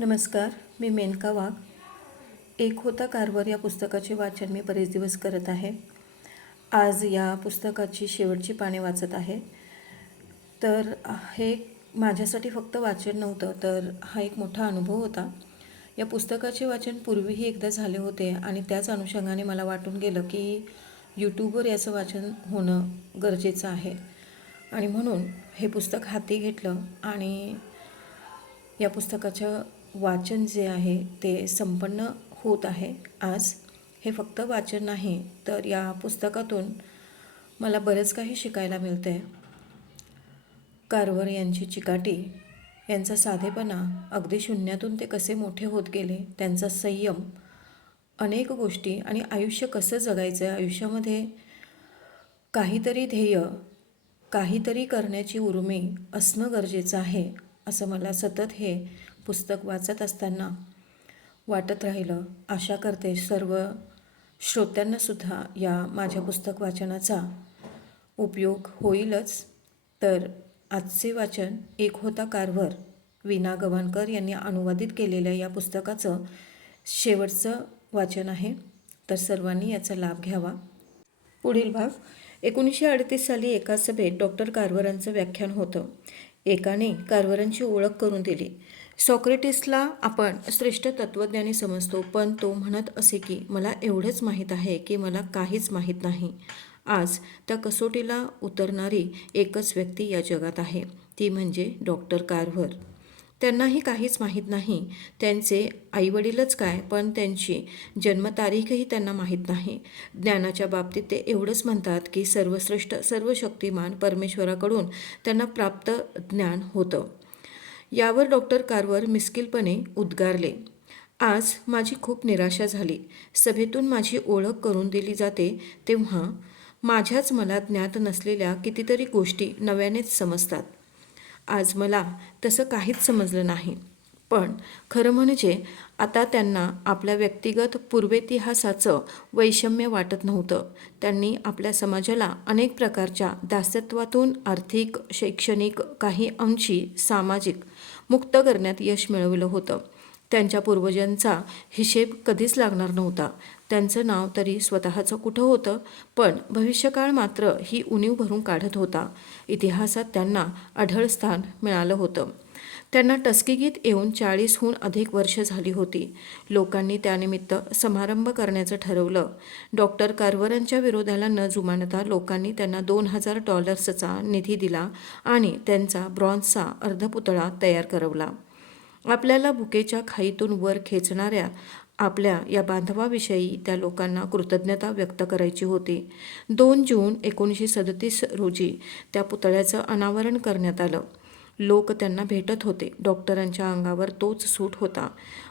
नमस्कार मी मेनका वाघ. एक होता कारवर या पुस्तकाचे वाचन मी बरेच दिवस करत आहे. आज या पुस्तकाची शेवटची पाने वाचत आहे. तर हे माझ्यासाठी फक्त वाचन नव्हतं तर हा एक मोठा अनुभव होता. या पुस्तकाचे वाचन पूर्वीही एकदा झाले होते आणि त्याच अनुषंगाने मला वाटून गेलं की यूट्यूबवर याचं वाचन होणं गरजेचं आहे. आणि म्हणून हे पुस्तक हाती घेतलं आणि या पुस्तकाचं वाचन जे आहे ते संपन्न होत आहे. आज हे फक्त वाचन नाही तर या पुस्तकातून मला बरंच काही शिकायला मिळतं आहे कारवर यांची चिकाटी यांचा साधेपणा अगदी शून्यातून ते कसे मोठे होत गेले त्यांचा संयम अनेक गोष्टी आणि आयुष्य कसं जगायचं आहे आयुष्यामध्ये काहीतरी ध्येय काहीतरी करण्याची उर्मी असणं गरजेचं आहे असं मला सतत हे पुस्तक वाचत असताना वाटत राहिलं आशा करते सर्व श्रोत्यांनासुद्धा या माझ्या पुस्तक वाचनाचा उपयोग होईलच. तर आजचे वाचन एक होता कारभर. विना गव्हाणकर यांनी अनुवादित केलेल्या या पुस्तकाचं शेवटचं वाचन आहे. तर सर्वांनी याचा लाभ घ्यावा. पुढील भाग. एकोणीसशे अडतीस साली एका सभेत डॉक्टर कारवरांचं व्याख्यान होतं. एकाने कारवरांची ओळख करून दिली. सॉक्रेटिसला आपण श्रेष्ठ तत्त्वज्ञानी समजतो पण तो म्हणत असे की मला एवढंच माहीत आहे की मला काहीच माहीत नाही. आज त्या कसोटीला उतरणारी एकच व्यक्ती या जगात आहे. ती म्हणजे डॉक्टर कारव्हर. त्यांनाही काहीच माहीत नाही. त्यांचे आईवडीलच काय पण त्यांची जन्मतारीखही त्यांना माहीत नाही. ज्ञानाच्या बाबतीत ते एवढंच म्हणतात की सर्वश्रेष्ठ सर्व शक्तिमान परमेश्वराकडून त्यांना प्राप्त ज्ञान होतं. यावर डॉक्टर कारवर मिस्किलपणे उद्गारले. आज माझी खूप निराशा झाली. सभेतून माझी ओळख करून दिली जाते तेव्हा माझ्याच मला ज्ञात नसलेल्या कितीतरी गोष्टी नव्यानेच समजतात. आज मला तसं काहीच समजलं नाही. पण खरं म्हणजे आता त्यांना आपल्या व्यक्तिगत पूर्वेतिहासाचं वैषम्य वाटत नव्हतं. त्यांनी आपल्या समाजाला अनेक प्रकारच्या दासत्वातून आर्थिक शैक्षणिक काही अंशी सामाजिक मुक्त करण्यात यश मिळवलं होतं. त्यांच्या पूर्वजांचा हिशेब कधीच लागणार नव्हता. त्यांचं नाव तरी स्वतःचं कुठं होतं? पण भविष्यकाळ मात्र ही उणीव भरून काढत होता. इतिहासात त्यांना अढळ स्थान मिळालं होतं. त्यांना टस्किगीत येऊन चाळीसहून अधिक वर्ष झाली होती. लोकांनी त्यानिमित्त समारंभ करण्याचं ठरवलं. डॉक्टर कारवरांच्या विरोधाला न जुमानता लोकांनी त्यांना दोन हजार डॉलर्सचा निधी दिला आणि त्यांचा ब्रॉन्झचा अर्धपुतळा तयार करवला. आपल्याला भुकेच्या खाईतून वर खेचणाऱ्या आपल्या या बांधवाविषयी त्या लोकांना कृतज्ञता व्यक्त करायची होती. दोन जून एकोणीसशे सदतीस रोजी त्या पुतळ्याचं अनावरण करण्यात आलं. लोक त्यांना भेटत होते. डॉक्टरांच्या अंगावर तोच सूट होता.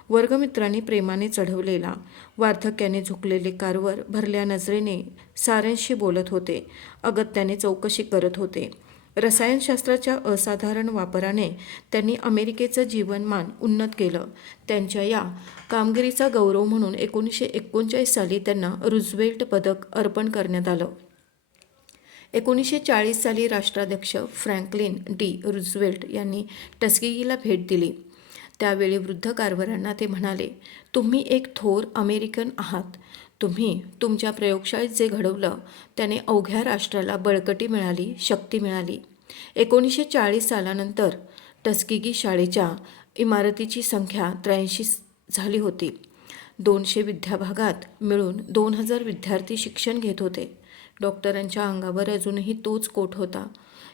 वर्गमित्रांनी प्रेमाने चढवलेला. वार्धक्याने झुकलेले कारवर भरल्या नजरेने साऱ्यांशी बोलत होते. अगत्याने चौकशी करत होते. रसायनशास्त्राच्या असाधारण वापराने त्यांनी अमेरिकेचं जीवनमान उन्नत केलं. त्यांच्या या कामगिरीचा गौरव म्हणून एकोणीसशे एकोणचाळीस साली त्यांना रुझवेल्ट पदक अर्पण करण्यात आलं. एकोणीसशे चाळीस साली राष्ट्राध्यक्ष फ्रँकलिन डी रुझवेल्ट यांनी टस्किगीला भेट दिली. त्यावेळी वृद्ध कारभारांना ते म्हणाले तुम्ही एक थोर अमेरिकन आहात. तुम्ही तुमच्या प्रयोगशाळेत जे घडवलं त्याने अवघ्या राष्ट्राला बळकटी मिळाली शक्ती मिळाली. एकोणीसशे चाळीस सालानंतर टस्किगी शाळेच्या इमारतीची संख्या त्र्याऐंशी झाली होती. दोनशे विद्याभागात मिळून दोन हजार विद्यार्थी शिक्षण घेत होते. डॉक्टरांच्या अंगावर अजूनही तोच कोट होता.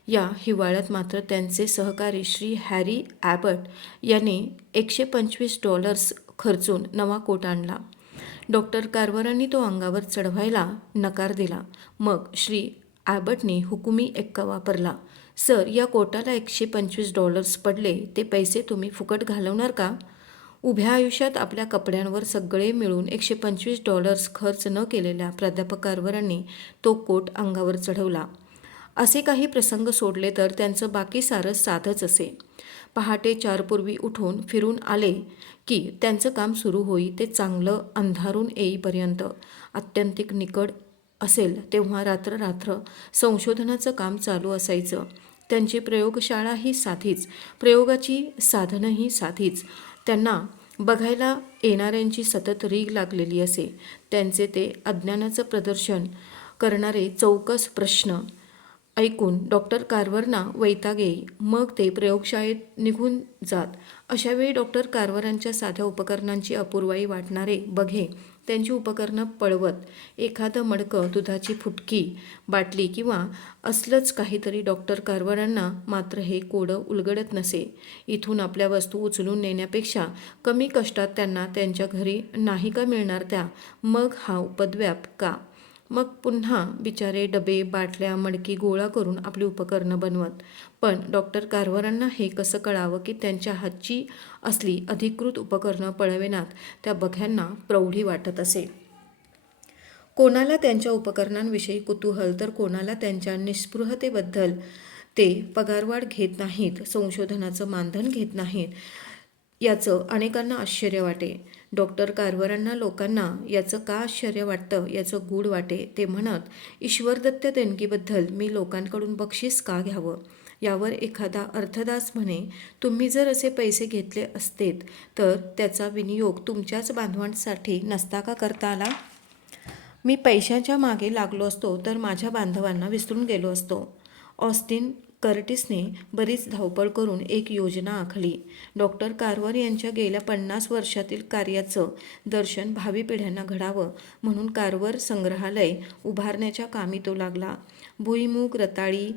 या हिवाळ्यात मात्र त्यांचे सहकारी श्री हॅरी ॲबट यांनी एकशे पंचवीस डॉलर्स खर्चून नवा कोट आणला. डॉक्टर कारवरांनी तो अंगावर चढवायला नकार दिला. मग श्री ॲबटने हुकुमी एक्का वापरला. सर या कोटाला एकशे पंचवीस डॉलर्स पडले. ते पैसे तुम्ही फुकट घालवणार का? उभ्या आयुष्यात आपल्या कपड्यांवर सगळे मिळून एकशे पंचवीस डॉलर्स खर्च न केलेल्या प्राध्यापकांवरांनी तो कोट अंगावर चढवला. असे काही प्रसंग सोडले तर त्यांचं बाकी सारं साधच असे. पहाटे चारपूर्वी उठून फिरून आले की त्यांचं काम सुरू होई ते चांगलं अंधारून येईपर्यंत. आत्यंतिक निकड असेल तेव्हा रात्र रात्र संशोधनाचं काम चालू असायचं. त्यांची प्रयोगशाळाही साधीच प्रयोगाची साधनंही साधीच. त्यांना बघायला येणाऱ्यांची सतत रीग लागलेली असे. त्यांचे ते अज्ञानाचं प्रदर्शन करणारे चौकस प्रश्न ऐकून डॉक्टर कारवरना वैताग येई मग ते प्रयोगशाळेत निघून जात. अशावेळी डॉक्टर कारवरांच्या साध्या उपकरणांची अपूर्वाई वाटणारे बघे त्यांची उपकरणं पळवत एखादं मडकं दुधाची फुटकी बाटली किंवा असलंच काहीतरी डॉक्टर कारवरांना मात्र हे कोडं उलगडत नसे. इथून आपल्या वस्तू उचलून नेण्यापेक्षा कमी कष्टात त्यांना त्यांच्या घरी नाही का मिळणार त्या? मग हा उपद्व्याप का? मग पुन्हा बिचारे डबे बाटल्या मडकी गोळा करून आपली उपकरणं बनवत. पण डॉक्टर कारवारांना हे कसं कळावं की त्यांच्या हातची असली अधिकृत उपकरणं पळविण्यात त्या बघ्यांना प्रौढी वाटत असे. कोणाला त्यांच्या उपकरणांविषयी कुतूहल तर कोणाला त्यांच्या निस्पृहतेबद्दल ते पगारवाढ घेत नाहीत संशोधनाचं मानधन घेत नाहीत याचं अनेकांना आश्चर्य वाटे. डॉक्टर कारवरांना लोकांना याचं का आश्चर्य वाटतं याचं गूढ वाटे ते म्हणत ईश्वरदत्त देणगीबद्दल मी लोकांकडून बक्षीस का घ्यावं? यावर एखादा अर्थदास म्हणे तुम्ही जर असे पैसे घेतले असतेत तर त्याचा विनियोग तुमच्याच बांधवांसाठी नसता का करता आला? मी पैशाच्या मागे लागलो असतो तर माझ्या बांधवांना विसरून गेलो असतो. ऑस्टिन कर्टिसने बरीच धावपळ करून एक योजना आखली. डॉक्टर कारवर यांच्या गेल्या पन्नास वर्षातील कार्याचं दर्शन भावी पिढ्यांना घडावं म्हणून कारवर संग्रहालय उभारण्याच्या कामी तो लागला. भुईमूग रताळी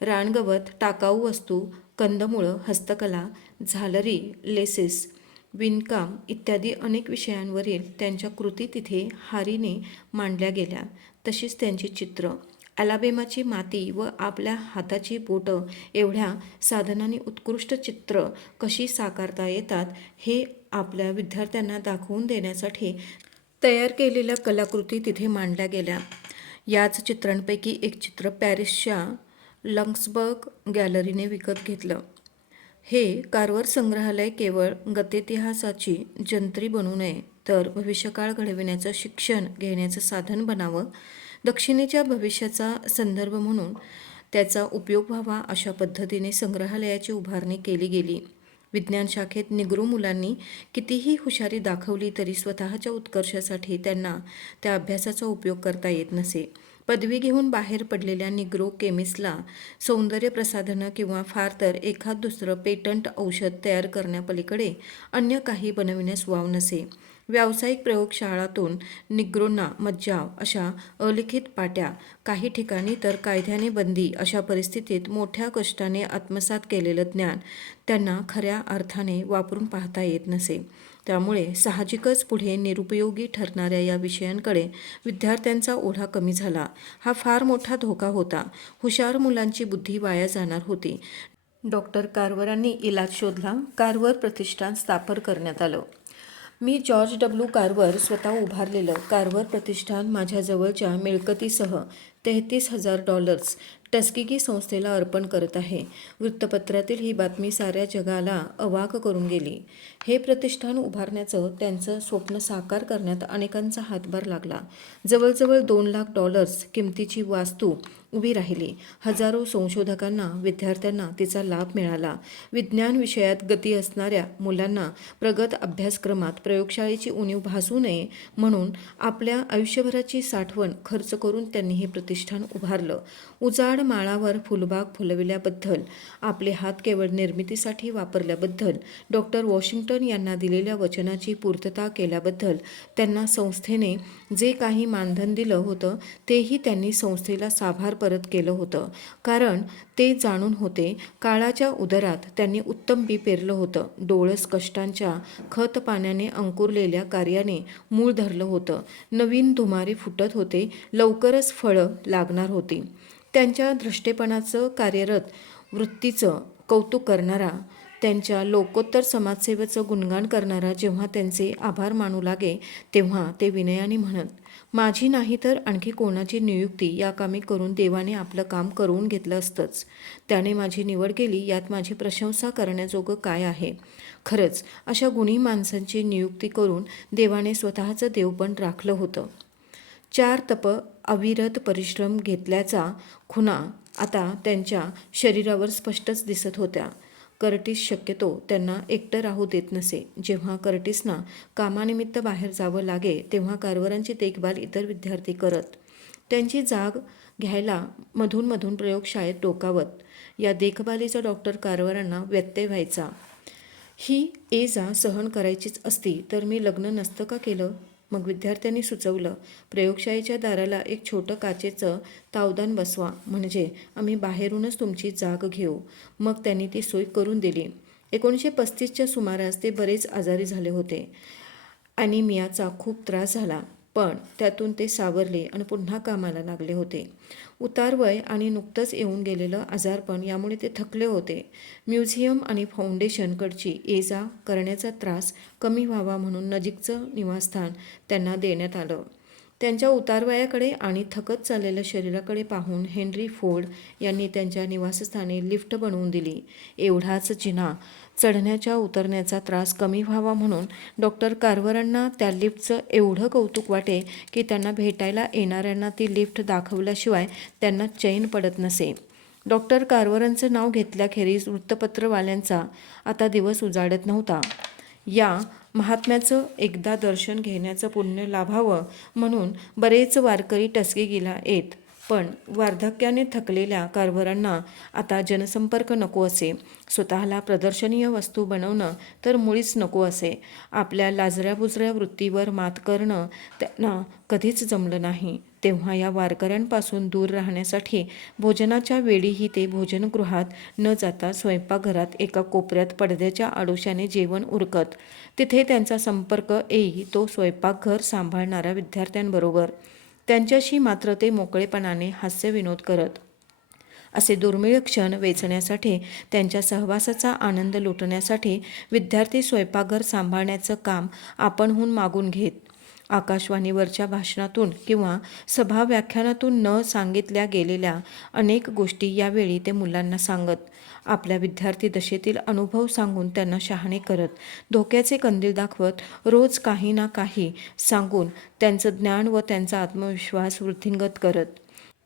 रानगवत टाकाऊ वस्तू कंदमुळं हस्तकला झालरी लेसेस विणकाम इत्यादी अनेक विषयांवरील त्यांच्या कृती तिथे हारीने मांडल्या गेल्या. तशीच त्यांची चित्र अलाबेमाची माती व आपल्या हाताची बोटं एवढ्या साधनांनी उत्कृष्ट चित्र कशी साकारता येतात हे आपल्या विद्यार्थ्यांना दाखवून देण्यासाठी तयार केलेल्या कलाकृती तिथे मांडल्या गेल्या. याच चित्रांपैकी एक चित्र पॅरिसच्या लंक्सबर्ग गॅलरीने विकत घेतलं. हे कारवर संग्रहालय केवळ गतेतिहासाची जंत्री बनू नये तर भविष्यकाळ घडविण्याचं शिक्षण घेण्याचं साधन बनावं दक्षिणेच्या भविष्याचा संदर्भ म्हणून त्याचा उपयोग व्हावा अशा पद्धतीने संग्रहालयाची उभारणी केली गेली. विज्ञान शाखेत निग्रो मुलांनी कितीही हुशारी दाखवली तरी स्वतःच्या उत्कर्षासाठी त्यांना त्या अभ्यासाचा उपयोग करता येत नसे. पदवी घेऊन बाहेर पडलेल्या निग्रो केमिस्टला सौंदर्य प्रसाधनं किंवा फार तर एखाद दुसरं पेटंट औषध तयार करण्यापलीकडे अन्य काही बनविण्यास वाव नसे. व्यावसायिक प्रयोगशाळातून निग्रोना मज्जाव अशा अलिखित पाट्या काही ठिकाणी तर कायद्याने बंदी अशा परिस्थितीत मोठ्या कष्टाने आत्मसात केलेलं ज्ञान त्यांना खऱ्या अर्थाने वापरून पाहता येत नसे. त्यामुळे साहजिकच पुढे निरुपयोगी ठरणाऱ्या या विषयांकडे विद्यार्थ्यांचा ओढा कमी झाला. हा फार मोठा धोका होता. हुशार मुलांची बुद्धी वाया जाणार होती. डॉक्टर कारवरांनी इलाज शोधला. कारवर प्रतिष्ठान स्थापन करण्यात आलं. मी जॉर्ज डब्ल्यू कारवर स्वतः उभारलेलं कारवर प्रतिष्ठान माझ्या जवळच्या मिळकतीसह तेहतीस हजार डॉलर्स टस्किगी संस्थेला अर्पण करत आहे. वृत्तपत्रातील ही बातमी साऱ्या जगाला अवाक करून गेली. हे प्रतिष्ठान उभारण्याचं त्यांचं स्वप्न साकार करण्यात अनेकांचा हातभार लागला. जवळजवळ दोन लाख डॉलर्स किमतीची वास्तू उभी राहिली. हजारो संशोधकांना विद्यार्थ्यांना तिचा लाभ मिळाला. विज्ञान विषयात गती असणाऱ्या मुलांना प्रगत अभ्यासक्रमात प्रयोगशाळेची उणीव भासू नये म्हणून आपल्या आयुष्यभराची साठवण खर्च करून त्यांनी हे प्रतिष्ठान उभारलं. उजाड माळावर फुलबाग फुलविल्याबद्दल आपले हात केवळ निर्मितीसाठी वापरल्याबद्दल डॉक्टर वॉशिंग्टन यांना दिलेल्या वचनाची पूर्तता केल्याबद्दल त्यांना संस्थेने जे काही मानधन दिलं होतं तेही त्यांनी संस्थेला साभार परत केलं होतं. कारण ते जाणून होते काळाच्या उदरात त्यांनी उत्तम बी पेरलं होतं. डोळस कष्टांच्या खत पाण्याने अंकुरलेल्या कार्याने मूळ धरलं होतं. नवीन धुमारे फुटत होते लवकरच फळं लागणार होती. त्यांच्या दृष्टेपणाचं कार्यरत वृत्तीचं कौतुक करणारा त्यांच्या लोकोत्तर समाजसेवेचं गुणगान करणारा जेव्हा त्यांचे आभार मानू लागे तेव्हा ते विनयाने म्हणत माझी नाही तर आणखी कोणाची नियुक्ती या कामी करून देवाने आपलं काम करून घेतलं असतंच. त्याने माझी निवड केली यात माझी प्रशंसा करण्याजोगं काय आहे खरंच अशा गुणी माणसांची नियुक्ती करून देवाने स्वतःचं देवपण राखलं होतं. चार तप अविरत परिश्रम घेतल्याचा खुणा आता त्यांच्या शरीरावर स्पष्टच दिसत होत्या. कर्टिस शक्यतो त्यांना एकटं राहू देत नसे. जेव्हा कर्टिसना कामानिमित्त बाहेर जावं लागे तेव्हा कारवारांची देखभाल इतर विद्यार्थी करत. त्यांची जाग घ्यायला मधूनमधून प्रयोगशाळेत डोकावत. या देखभालीचा डॉक्टर कारवारांना व्यत्यय व्हायचा. ही ए जा सहन करायचीच असती तर मी लग्न नसतं का केलं? मग विद्यार्थ्यांनी सुचवलं प्रयोगशाळेच्या दाराला एक छोटं काचेचं तावदान बसवा. म्हणजे आम्ही बाहेरूनच तुमची जाग घेऊ. मग त्यांनी ती सोय करून दिली. एकोणीसशे पस्तीसच्या सुमारास ते बरेच आजारी झाले होते ॲनिमियाचा खूप त्रास झाला. पण त्यातून ते सावरले आणि पुन्हा कामाला लागले होते. उतारवय आणि नुकतंच येऊन गेलेलं आजारपण यामुळे ते थकले होते. म्युझियम आणि फाउंडेशनकडची ये जा करण्याचा त्रास कमी व्हावा म्हणून नजीकचं निवासस्थान त्यांना देण्यात आलं. त्यांच्या उतारवयाकडे आणि थकत चाललेल्या शरीराकडे पाहून हेनरी फोर्ड यांनी त्यांच्या निवासस्थानी लिफ्ट बनवून दिली. एवढाच जिना चढण्याच्या उतरण्याचा त्रास कमी व्हावा म्हणून डॉक्टर कारवरांना त्या लिफ्टचं एवढं कौतुक वाटे की त्यांना भेटायला येणाऱ्यांना ती लिफ्ट दाखवल्याशिवाय त्यांना चैन पडत नसे. डॉक्टर कारवरांचं नाव घेतल्याखेरीज वृत्तपत्रवाल्यांचा आता दिवस उजाडत नव्हता. या महात्म्याचं एकदा दर्शन घेण्याचं पुण्य लाभावं म्हणून बरेच वारकरी टसकेगीला येत. पण वार्धक्याने थकलेल्या कारभारांना आता जनसंपर्क नको असे. स्वतःला प्रदर्शनीय वस्तू बनवणं तर मुळीच नको असे. आपल्या लाजऱ्याबुजऱ्या वृत्तीवर मात करणं त्यांना कधीच जमलं नाही. तेव्हा या वारकऱ्यांपासून दूर राहण्यासाठी भोजनाच्या वेळीही ते भोजनगृहात न जाता स्वयंपाकघरात एका कोपऱ्यात पडद्याच्या आडोशाने जेवण उरकत. तिथे त्यांचा संपर्क येई तो स्वयंपाकघर सांभाळणाऱ्या विद्यार्थ्यांबरोबर. त्यांच्याशी मात्र ते मोकळेपणाने हास्यविनोद करत. असे दुर्मिळ क्षण वेचण्यासाठी त्यांच्या सहवासाचा आनंद लुटण्यासाठी विद्यार्थी स्वयंपाकघर सांभाळण्याचं काम आपणहून मागून घेत. आकाशवाणीवरच्या भाषणातून किंवा सभा व्याख्यानातून न सांगितल्या गेलेल्या अनेक गोष्टी यावेळी ते मुलांना सांगत आपल्या विद्यार्थी दशेतील अनुभव सांगून त्यांना शहाणे करत धोक्याचे कंदील दाखवत रोज काही ना काही सांगून त्यांचं ज्ञान व त्यांचा आत्मविश्वास वृद्धिंगत करत.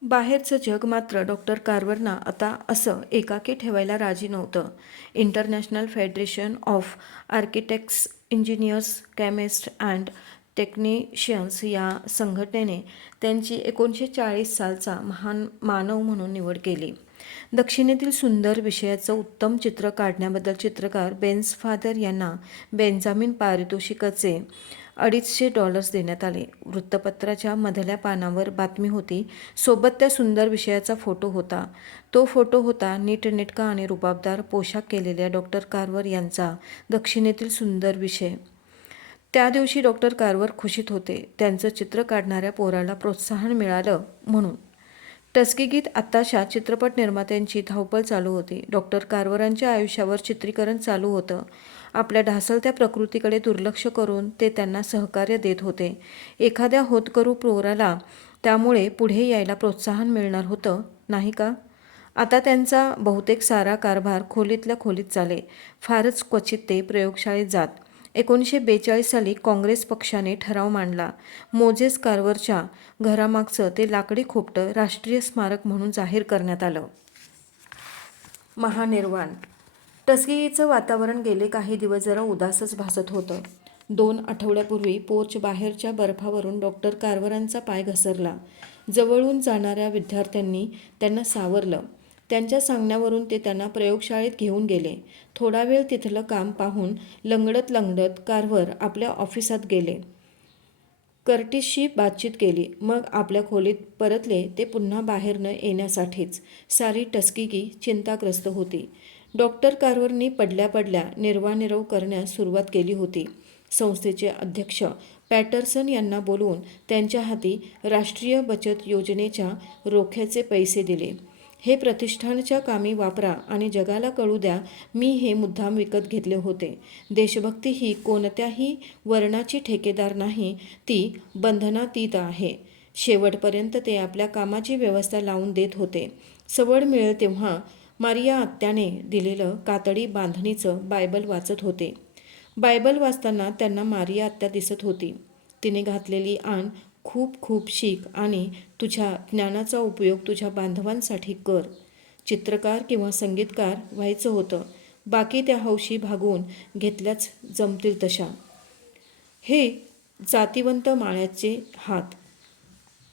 बाहेरचं जग मात्र डॉक्टर कारवरना आता असं एकाकी ठेवायला राजी नव्हतं. International federation of architects engineers chemist and technicians या संघटनेने त्यांची एकोणीसशे चाळीस सालचा महान मानव म्हणून निवड केली. दक्षिणेतील सुंदर विषयाचं उत्तम चित्र काढण्याबद्दल चित्रकार बेन्स फादर यांना बेंजामिन पारितोषिकाचे अडीचशे डॉलर्स देण्यात आले. वृत्तपत्राच्या मधल्या पानावर बातमी होती सोबत त्या सुंदर विषयाचा फोटो होता. तो फोटो होता नीटनेटका आणि रुबाबदार पोशाख केलेल्या डॉक्टर कारवर यांचा दक्षिणेतील सुंदर विषय. त्या दिवशी डॉक्टर कारवर खुशीत होते. त्यांचं चित्र काढणाऱ्या पोराला प्रोत्साहन मिळालं म्हणून. टस्कीगीत आत्ताशा चित्रपट निर्मात्यांची धावपळ चालू होती. डॉक्टर कारवरांच्या आयुष्यावर चित्रीकरण चालू होतं. आपल्या ढासळत्या प्रकृतीकडे दुर्लक्ष करून ते त्यांना सहकार्य देत होते. एखाद्या होतकरू पोराला त्यामुळे पुढे यायला प्रोत्साहन मिळणार होतं नाही का? आता त्यांचा बहुतेक सारा कारभार खोलीतल्या खोलीत चाले. फारच क्वचित ते प्रयोगशाळेत जात. एकोणीसशे बेचाळीस साली काँग्रेस पक्षाने ठराव मांडला. मोजेस कारवरच्या घरामागचं ते लाकडी खोपटं राष्ट्रीय स्मारक म्हणून जाहीर करण्यात आलं. महानिर्वाण. टसगीचं वातावरण गेले काही दिवस जरा उदासच भासत होतं. दोन आठवड्यापूर्वी पोर्च बाहेरच्या बर्फावरून डॉक्टर कारवरांचा पाय घसरला. जवळून जाणाऱ्या विद्यार्थ्यांनी त्यांना सावरलं. त्यांच्या सांगण्यावरून ते त्यांना प्रयोगशाळेत घेऊन गेले. थोडा वेळ तिथलं काम पाहून लंगडत लंगडत कारवर आपल्या ऑफिसात गेले. कर्टिसशी बातचीत केली. मग आपल्या खोलीत परतले ते पुन्हा बाहेर न येण्यासाठीच. सारी टसकीगी चिंताग्रस्त होती. डॉक्टर कारवरनी पडल्या पडल्या निर्वानिरव करण्यास सुरुवात केली होती. संस्थेचे अध्यक्ष पॅटर्सन यांना बोलवून त्यांच्या हाती राष्ट्रीय बचत योजनेच्या रोख्याचे पैसे दिले. हे प्रतिष्ठानच्या कामी वापरा आणि जगाला कळू द्या मी हे मुद्दाम विकत घेतले होते. देशभक्ती ही कोणत्याही वर्णाची ठेकेदार नाही ती बंधनातीत आहे. शेवटपर्यंत ते आपल्या कामाची व्यवस्था लावून देत होते. सवड मिळेल तेव्हा मारिया आत्याने दिलेलं कातडी बांधणीचं बायबल वाचत होते. बायबल वाचताना त्यांना मारिया आत्या दिसत होती. तिने घातलेली आण खूप खूप शिक आणि तुझ्या ज्ञानाचा उपयोग तुझ्या बांधवांसाठी कर. चित्रकार किंवा संगीतकार व्हायचं होतं. बाकी त्या हौशी भागवून घेतल्याच जमतील तशा. हे जातिवंत माळ्याचे हात.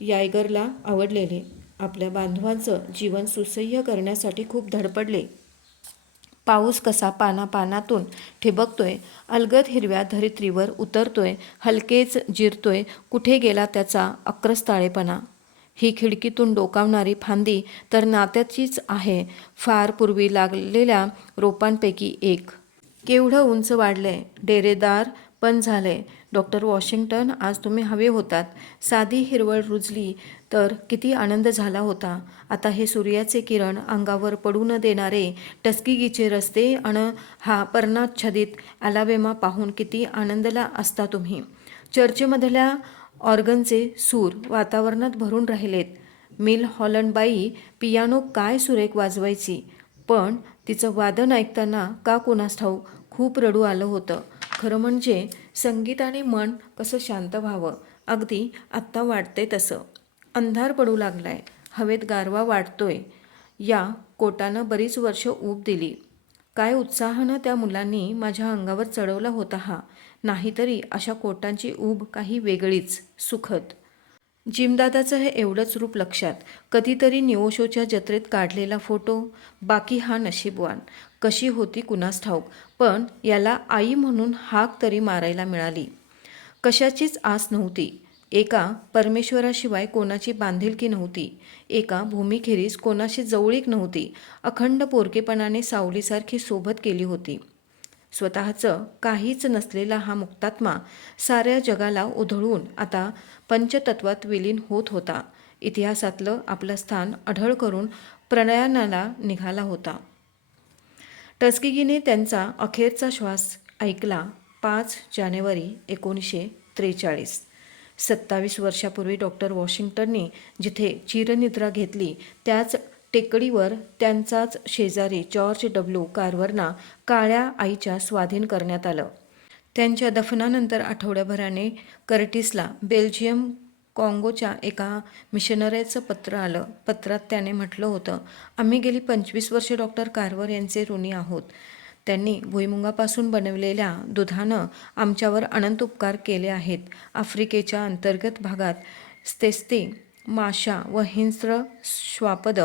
यायगरला आवडलेले. आपल्या बांधवांचं जीवन सुसह्य करण्यासाठी खूप धडपडले. पाऊस कसा पानापानातून ठिबकतोय? अलगद हिरव्या धरित्रीवर उतरतोय हलकेच जिरतोय कुठे गेला त्याचा अक्रस्ताळेपणा ही खिडकीतून डोकावणारी फांदी तर नात्याचीच आहे फार पूर्वी लागलेल्या रोपांपैकी एक. केवढं उंच वाढलंय? डेरेदार पण झालंय. डॉक्टर वॉशिंग्टन आज तुम्ही हवे होतात. साधी हिरवळ रुजली तर किती आनंद झाला होता. आता हे सूर्याचे किरण अंगावर पडू न देणारे टस्किगीचे रस्ते अन हा पर्णाच्छादित अलाबेमा पाहून किती आनंदला असता तुम्ही. चर्चमधल्या ऑर्गनचे सूर वातावरणात भरून राहिलेत. मिल हॉलंडबाई पियानो काय सुरेख वाजवायची? पण तिचं वादन ऐकताना का कोणास ठाऊक खूप रडू आलं होतं. खरं म्हणजे संगीताने मन कसं शांत व्हावं. अगदी आत्ता वाटतंय तसं. अंधार पडू लागलाय. हवेत गारवा वाटतोय या कोटानं बरीच वर्ष ऊब दिली. काय उत्साहानं त्या मुलांनी माझ्या अंगावर चढवला होता हा. नाहीतरी अशा कोटांची ऊब काही वेगळीच सुखद. जिमदादाचं हे एवढंच रूप लक्षात. कधीतरी निओशोच्या जत्रेत काढलेला फोटो बाकी हा नशीबवान. कशी होती कुणास ठाऊक पण याला आई म्हणून हाक तरी मारायला मिळाली. कशाचीच आस नव्हती. एका परमेश्वराशिवाय कोणाची बांधिलकी नव्हती. एका भूमीखेरीज कोणाशी जवळीक नव्हती. अखंड पोरकेपणाने सावलीसारखी सोबत केली होती. स्वतःचं काहीच नसलेला हा मुक्तात्मा साऱ्या जगाला उधळून आता पंचतत्वात विलीन होत होता. इतिहासातलं आपलं स्थान अढळ करून प्रणयानाला निघाला होता. टस्किगीने त्यांचा अखेरचा श्वास ऐकला पाच जानेवारी एकोणीसशे त्रेचाळीस. सत्तावीस वर्षापूर्वी डॉक्टर वॉशिंग्टनने जिथे चिरनिद्रा घेतली त्याच टेकडीवर त्यांचाच शेजारी जॉर्ज डब्ल्यू कार्वरना काळ्या आईच्या स्वाधीन करण्यात आलं. त्यांच्या दफनानंतर आठवड्याभराने कर्टिसला बेल्जियम काँगोच्या एका मिशनऱ्याचं पत्र आलं. पत्रात त्याने म्हटलं होतं आम्ही गेली पंचवीस वर्षे डॉक्टर कारवर यांचे ऋणी आहोत. त्यांनी भुईमुगापासून बनवलेल्या दुधानं आमच्यावर अनंत उपकार केले आहेत. आफ्रिकेच्या अंतर्गत भागात स्तेस्ते माशा व हिंस्र श्वापद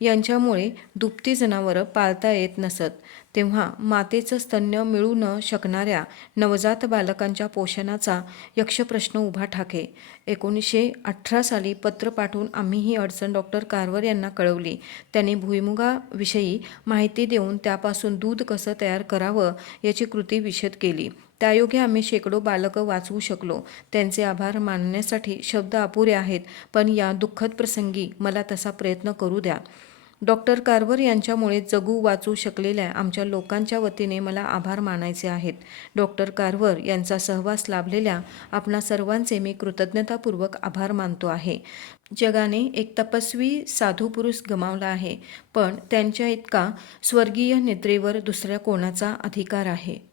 यांच्यामुळे दुभती जनावरं पाळता येत नसत. तेव्हा मातेचं स्तन्य मिळू न शकणाऱ्या नवजात बालकांच्या पोषणाचा यक्षप्रश्न उभा ठाके. एकोणीसशे अठरा साली पत्र पाठवून आम्ही ही अडचण डॉक्टर कारवर यांना कळवली. त्यांनी भुईमुगाविषयी माहिती देऊन त्यापासून दूध कसं तयार करावं याची कृती विशद केली. त्यायोगे आम्ही शेकडो बालकं वाचवू शकलो. त्यांचे आभार मानण्यासाठी शब्द अपुरे आहेत पण या दुःखद प्रसंगी मला तसा प्रयत्न करू द्या. डॉक्टर कार्वर यांच्यामुळे जगू वाचू शकलेल्या आमच्या लोकांच्या वतीने मला आभार मानायचे आहेत. डॉक्टर कार्वर यांचा सहवास लाभलेल्या आपणा सर्वांचे मी कृतज्ञतापूर्वक आभार मानतो आहे. जगाने एक तपस्वी साधू पुरुष गमावला आहे पण त्यांच्या इतका स्वर्गीय निद्रेवर दुसऱ्या कोणाचा अधिकार आहे?